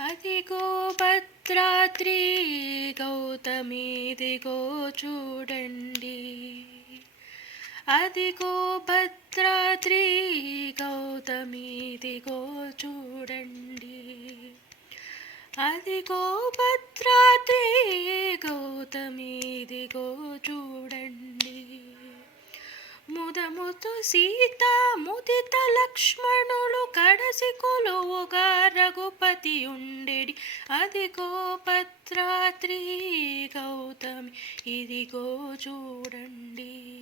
అదిగో భద్రాద్రి గౌతమిదిగో చూడండి. అదిగో భద్రాద్రి గౌతమిదిగో చూడండి. అదిగో భద్రాద్రి గౌతమిదిగో చూడండి. ముదముతు సీత ముదిత లక్ష్మణులు కడసి కొలువుగా రఘుపతి ఉండెడి. అదిగో భద్రాద్రి గౌతమి ఇదిగో చూడండి.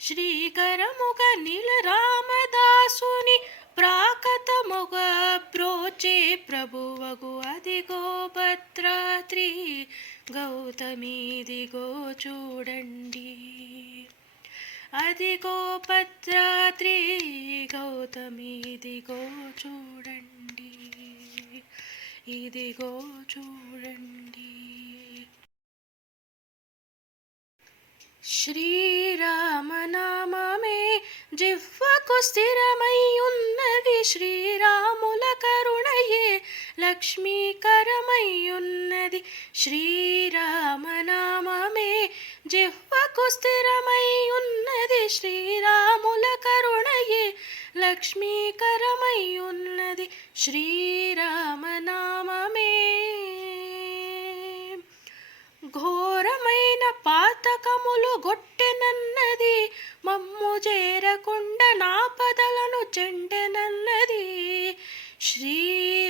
శ్రీకరముగ నీల రామదాసుని ప్రాకతముగ బ్రోచే ప్రభువగు. అదిగో భద్రాద్రి గౌతమి ఇదిగో చూడండి. అదిగో భద్రాద్రి గౌతమి ఇదిగో చూడండి. ఇదిగో చూడండి. శ్రీరామనామమే జిహ్వకు స్థిరమై ఉన్నది. శ్రీరాముల కరుణయే లక్ష్మీకరమై ఉన్నది. శ్రీరామనామమే జిహ్వకు స్థిరమై ఉన్నది. శ్రీరాముల కరుణయే లక్ష్మీకరమై ఉన్నది. శ్రీరామనామమే ఘోరమైన పాతకములు గొట్టెనన్నది. మమ్ము చేరకుండా నాపదలను చెండెనన్నది. శ్రీరామనామమే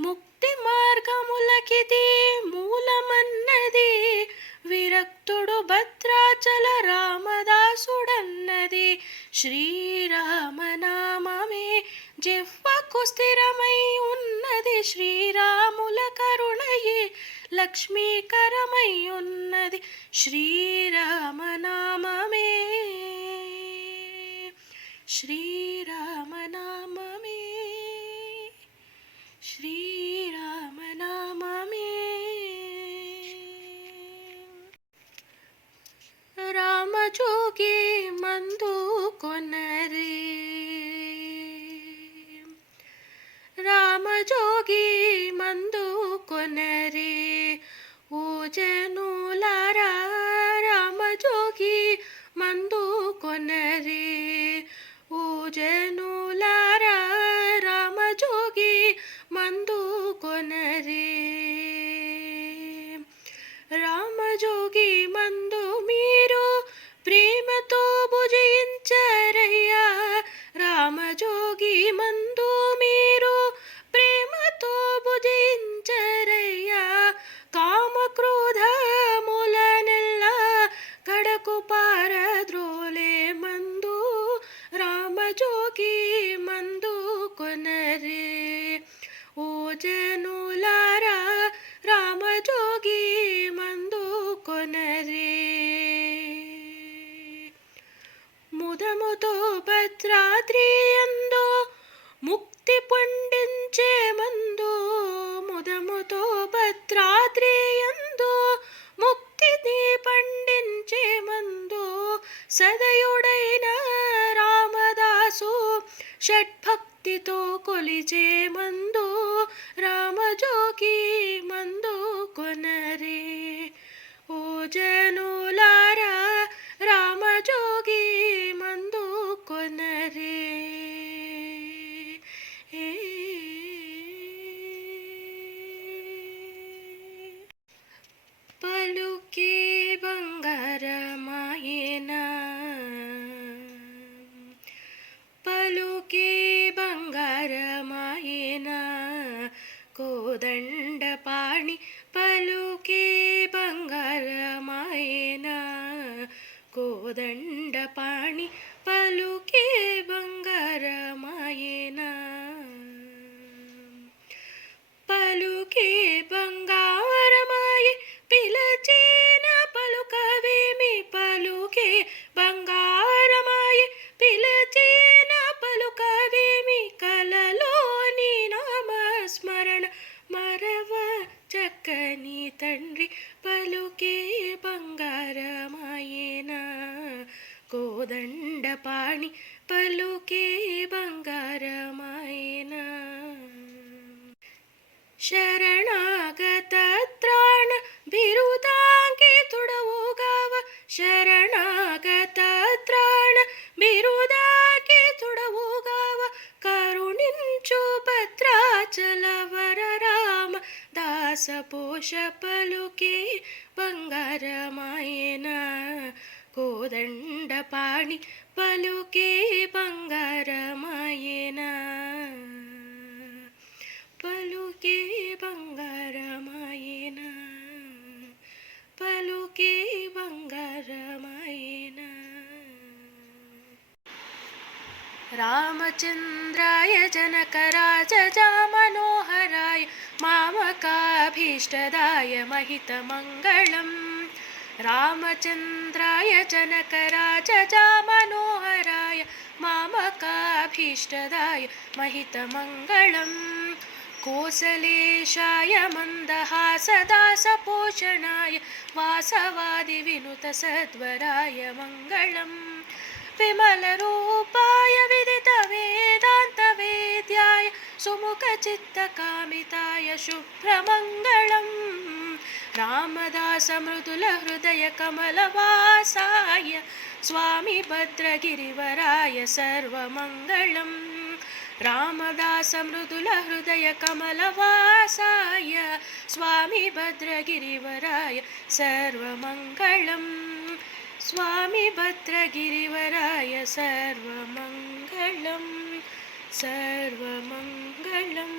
ముక్తి మార్గములకిది మూలమన్నది. విరక్తుడు భద్రాచల రామదాసుడన్నది. శ్రీరామనామమే జిహ్వకు స్థిరమై ఉన్నది. శ్రీరాముల కరుణయే లక్ష్మీకరమై ఉన్నది. శ్రీరామనామమే శ్రీరామనామమే శ్రీరామనామమే. రామజోగి మందు కొనరే. రామజోగి మందు కొనరే ఓ జనులారా. రామజోగి మందు కొనరే ఓ జనులారా. రామజోగి మందు కొనరే. రామజోగి మందు మీరు ప్రేమతో భుజించరయ్యా. రామజోగి మందు మీరు ప్రేమతో భుజించరయ్యా. కామక్రోధములనెల్ల కడకు పారద్రోలే మందు. రామజోగి మందు కొనరే ఓ జనులారా. రామజోగి మందు కొనరే. ముదముతో భద్రాద్రి యందు ముక్తి పొందించే మందు. ముదముతో భద్రాద్రి యందు ముక్తిని పండించే మందు. సదయుడైన రామదాసు షడ్భక్తితో కొలిచే మందు. రామజోగి మందు కొనరే ఓ జనులారా. రామజోగి మందు కొనరే. పలుకే బంగారమాయేనా. పలుకే బంగారమాయేనా. కోదండపాణి పలుకే బంగారమాయేనా. కోదండపాణి పలుకే బంగారమాయేనా. పలుకే బంగారమాయే పిలచిన పలుకవేమి. పలుకే బంగారమాయే పిలచిన పలుకవేమి. కలలోని నామస్మరణ మరవ చక్కని తండ్రి. పలుకే బంగారమాయేనా. కో కోదండపాణి పలుకే బంగారమాయన శరణాగత త్రాణ బిరుదాంకితుడవుగావ శరణాగత త్రాణ బిరుదాంకితుడవుగావ కరుణించు భద్రాచల వరరామ దాసపోష పలుకే బంగారమాయన కోదండపాణి పలుకే బంగారమాయన పలుకే బంగారమాయన పలుకే బంగారమాయన రామచంద్రాయ జనకరాజజా మనోహరాయ మామకాభీష్టదాయ మహితమంగళం రామచంద్రాయ జనకరాజజా మనోహరాయ మామకాభీష్టదాయ మహితమంగళం కోసలేశాయ మందహాసదాసపోషణాయ వాసవాదివినుతసద్వరాయ మంగళం విమలరూపాయ విదితవేదాन्तవేద్యాయ సుముఖచిత్తకామితాయ శుభ్రమంగళం రామదాసమృదులహృదయకమలవాసాయ స్వామి భద్రగిరివరాయ సర్వమంగళం రామదాసమృదులహృదయకమలవాసాయ స్వామి భద్రగిరివరాయ సర్వమంగళం స్వామి భద్రగిరివరాయ సర్వమంగళం సర్వమంగళం